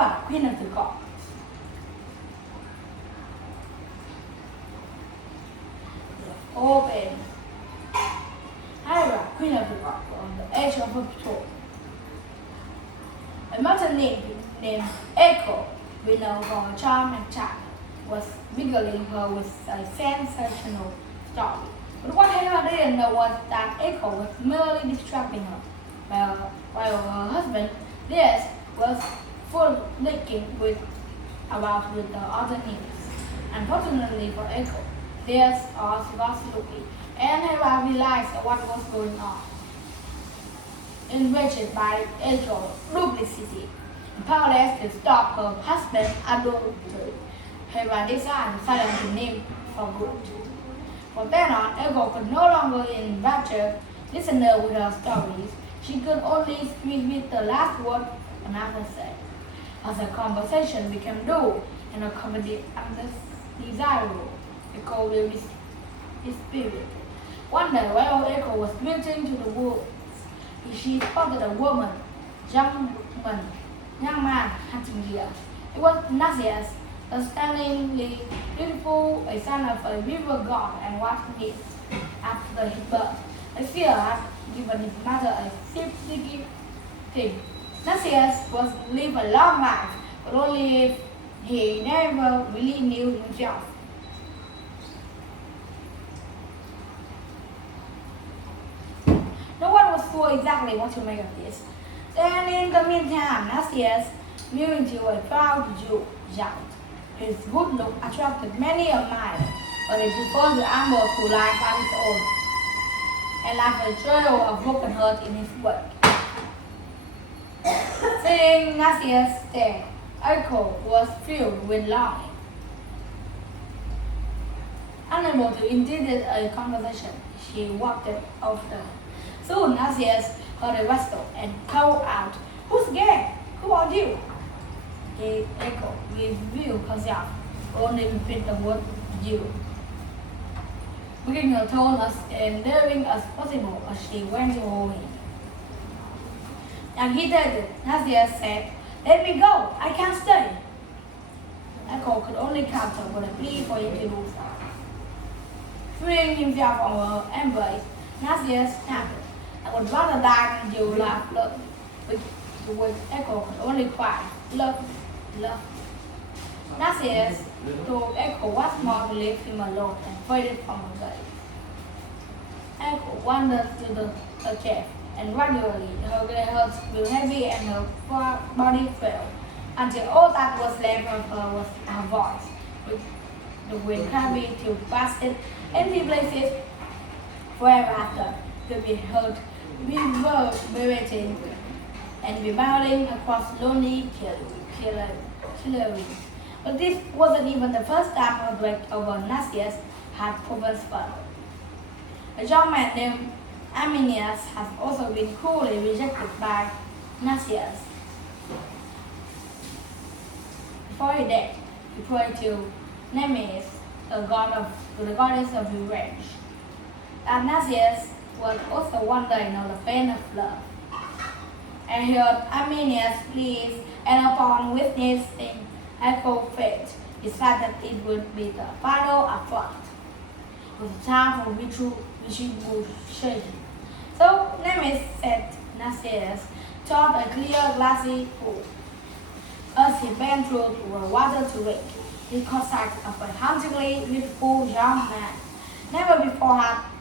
Hera, Queen of the Gods. Open. Hera, Queen of the Gods, on the edge of her throne. A mountain named Echo, renowned for her charm and charm, was regaling her with a sensational story. But what Hera didn't know was that Echo was merely distracting her, while her husband, Zeus, was frolicking about with the other nymphs. Unfortunately for Echo, Zeus was looking, and Hera realized what was going on. Enraged by Echo's duplicity and powerless to stop her husband's adultery, Hera decided to silence the nymph for good. From then on, Echo could no longer enrapture listeners with her stories. She could only speak with the last word another said. As the conversation became dull and her comedy undesirable, Echo will be dispirited. One day, while Echo was returning to the woods, she spotted a young man hunting deer. It was Narcissus, a stunningly beautiful, a son of a river god, and was named after his birth. A fear had given his mother a sticky thing. Narcissus was live a long life, but only if he never really knew himself. No one was sure exactly what to make of this. And in the meantime, Narcissus grew into a proud giant. His good look attracted many admirers, but he preferred the animal to life on his own, and left a trail of broken heart in his wake. Seeing Narcissus dead, Echo was filled with longing. Unable to initiate a conversation, she walked after. Soon Narcissus heard a whistle and called out, "Who's there? Who are you?" Echo revealed herself, only repeat the word "you," making her tone as endearing as possible as she went to hold him. Agitated, Narcissus said, "Let me go, I can't stay." Echo could only counter with a plea for him to do so. Freeing himself from her embrace, Narcissus snapped, "I would rather die than you laugh, love," which Echo could only cry, "Love, love." Narcissus told Echo once more to leave him alone and faded from her gaze. Echo wandered to the cave, and gradually her grey hairs grew heavy and her body fell, until all that was left of her was her voice, which the wind carried till vast empty places forever after could be heard reverberating and rebounding across lonely clearings. But this wasn't even the first time her break over Narcissus had proven fun. A young man named Arminius has also been cruelly rejected by Narcissus. Before he died, he prayed to Nemesis, the goddess of revenge. That Narcissus was also one day know the pain of love. And heard Arminius' pleas, and upon witnessing Echo's fate, decided that it would be the final affront. It was time for retribution. So Nemesis set Narcissus toward a clear glassy pool. As he bent through the water to drink, he caught sight of a hauntingly beautiful young man. Never before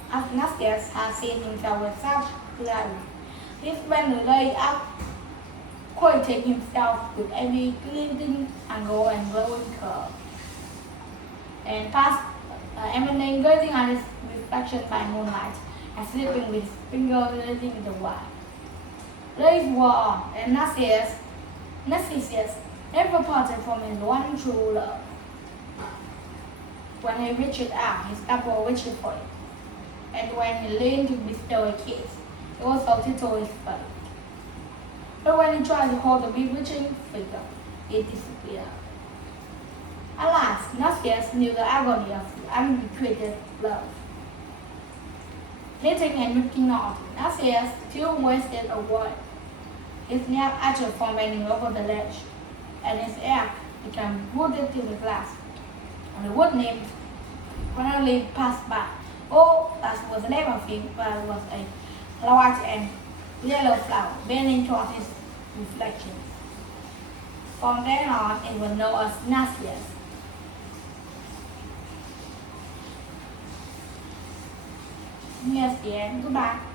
had Narcissus had seen himself with such clarity. He spent the day up, quoting himself with every glinting angle and glowing curve, and passed evening gazing at his reflection by moonlight and sleeping with his fingers relating in the wire. Days wore on, and Narcissus never parted from his one true love. When he reached out, his apple reached for it, and when he leaned to bestow a kiss, he also tittled his face. But when he tried to hold the bewitching figure, it disappeared. Alas, Narcissus knew the agony of unrequited love. Knitting and looking on, Narcissus still wasted away, his neck arched from bending over the ledge. and his air became rooted to the glass. And the wood nymph finally passed by. Oh, that was the name of him, but it was a large and yellow flower bending towards his reflection. From then on, it was known as Narcissus. Here's the end. Goodbye.